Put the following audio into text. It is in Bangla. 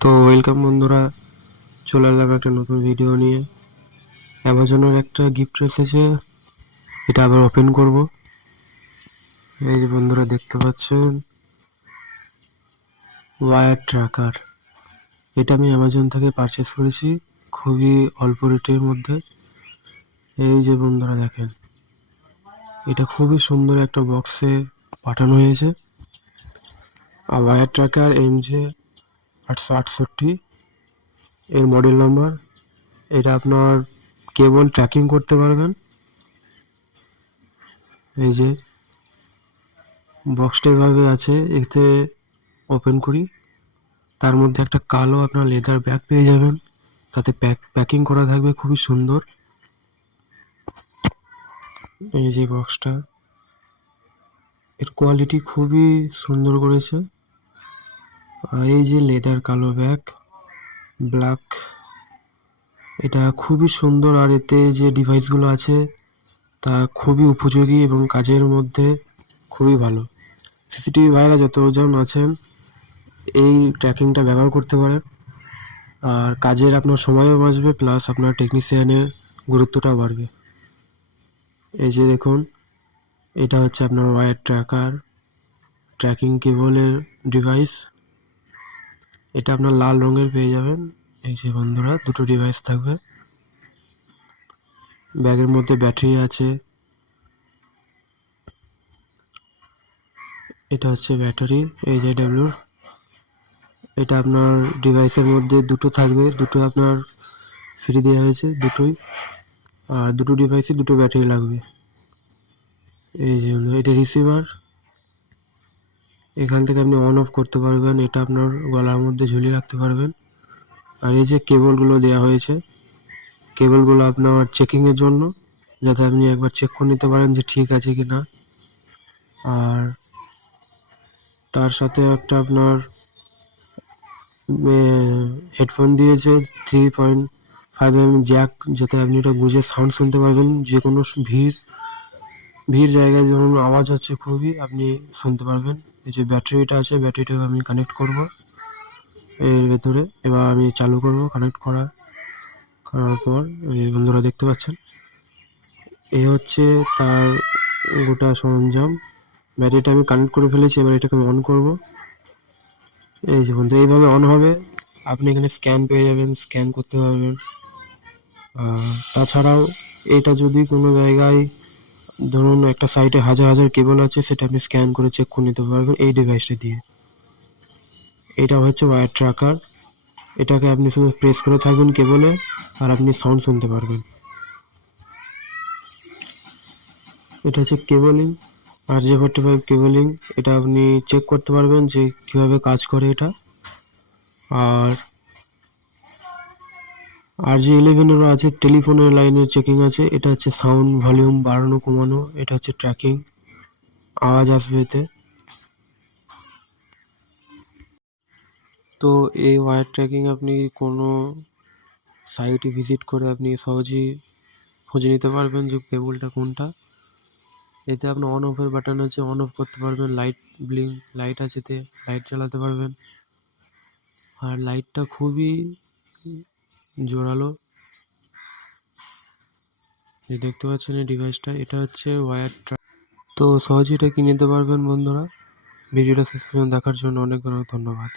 তো ওয়েলকাম বন্ধুরা, চলে এলাম একটা নতুন ভিডিও নিয়ে। অ্যামাজনের একটা গিফট এসেছে, এটা আবার ওপেন করব। এই যে বন্ধুরা দেখতে পাচ্ছেন, ওয়্যার ট্র্যাকার। এটা আমি অ্যামাজন থেকে পারচেস করেছি খুবই অল্প রেটের মধ্যে। এই যে বন্ধুরা দেখেন, এটা খুবই সুন্দর একটা বক্সে পাঠানো হয়েছে। আর ওয়্যার ট্র্যাকার MJ868 এর মডেল নাম্বার। এটা আপনার কেবল ট্র্যাকিং করতে পারবেন। এই যে বক্সটা এভাবে আছে, এতে ওপেন করি, তার মধ্যে একটা কালো আপনার লেদার ব্যাগ পেয়ে যাবেন, তাতে প্যাকিং করা থাকবে খুবই সুন্দর। এই যে বক্সটা, এর কোয়ালিটি খুবই সুন্দর করেছে। আর এই যে লেদার কালো ব্যাগ, ব্ল্যাক, এটা খুবই সুন্দর। আর এতে যে ডিভাইসগুলো আছে তা খুবই উপযোগী এবং কাজের মধ্যে খুবই ভালো। সিসিটিভি ভাইরা যতজন আছেন এই ট্র্যাকিংটা ব্যবহার করতে পারেন। আর কাজের আপনার সময়ও বাঁচবে, প্লাস আপনার টেকনিশিয়ানের গুরুত্বটাও বাড়বে। এই যে দেখুন, এটা হচ্ছে আপনার ওয়্যার ট্র্যাকার ট্র্যাকিং কেবলের ডিভাইস। এটা আপনার লাল রঙের পেয়ে যাবেন। এই যে বন্ধুরা, দুটো ডিভাইস থাকবে। ব্যাগের মধ্যে ব্যাটারি আছে, এটা হচ্ছে ব্যাটারি AJW। এটা আপনার ডিভাইসের মধ্যে দুটো থাকবে, দুটো আপনার ফ্রি দেওয়া হয়েছে দুটোই। আর দুটো ডিভাইসে দুটো ব্যাটারি লাগবে। এই যে এটা রিসিভার, এখান থেকে আপনি অন অফ করতে পারবেন, এটা আপনার গলার মধ্যে ঝুলিয়ে রাখতে পারবেন। আর এই যে কেবলগুলো দেওয়া হয়েছে, কেবলগুলো আপনার চেকিংয়ের জন্য, যাতে আপনি একবার চেক করে নিতে পারেন যে ঠিক আছে কি না। আর তার সাথে একটা আপনার হেডফোন দিয়েছে 3.5mm জ্যাক, যাতে আপনি এটা বুঝে সাউন্ড শুনতে পারবেন। যে কোনো ভিড় জায়গায় যখন আওয়াজ আছে খুবই, আপনি শুনতে পারবেন। এই যে ব্যাটারিটা আছে, ব্যাটারিটাকে আমি কানেক্ট করব এর ভেতরে। এবার আমি চালু করব। কানেক্ট করার পর এই বন্ধুরা দেখতে পাচ্ছেন, এই হচ্ছে তার গোটা সরঞ্জাম। ব্যাটারিটা আমি কানেক্ট করে ফেলেছি, এবার এটাকে আমি অন করব। এই যে বন্ধু, এইভাবে অন হবে। আপনি এখানে স্ক্যান পেয়ে যাবেন, স্ক্যান করতে পারবেন। তাছাড়াও এটা যদি কোনো জায়গায়, ধরুন একটা সাইটে হাজার হাজার কেবল আছে, সেটা আপনি স্ক্যান করে চেক করে নিতে পারবেন এই ডিভাইসটা দিয়ে। এটা হচ্ছে ওয়্যার ট্র্যাকার। এটাকে আপনি শুধু প্রেস করে থাকবেন কেবলে, আর আপনি সাউন্ড শুনতে পারবেন। এটা হচ্ছে কেবলিং, RJ45 কেবলিং। এটা আপনি চেক করতে পারবেন যে কিভাবে কাজ করে এটা। আর RJ11-এরও আছে, টেলিফোনের লাইনের চেকিং আছে। এটা হচ্ছে সাউন্ড ভলিউম বাড়ানো কমানো, এটা হচ্ছে ট্র্যাকিং, আওয়াজ আসবে এতে। তো এই ওয়্যার ট্র্যাকিং আপনি কোনো সাইটে ভিজিট করে আপনি সহজেই খুঁজে নিতে পারবেন যে কেবলটা কোনটা। এতে আপনার অন অফের বাটন আছে, অন অফ করতে পারবেন। লাইট আছে, এতে লাইট জ্বালাতে পারবেন। আর লাইটটা খুবই জোরালো, দেখতে পাচ্ছেন এই ডিভাইসটা। এটা হচ্ছে ওয়্যার ট্র্যাক। তো সহজেই এটা কিনে নিতে পারবেন বন্ধুরা। ভিডিওটা শেষ পর্যন্ত দেখার জন্য অনেক অনেক ধন্যবাদ।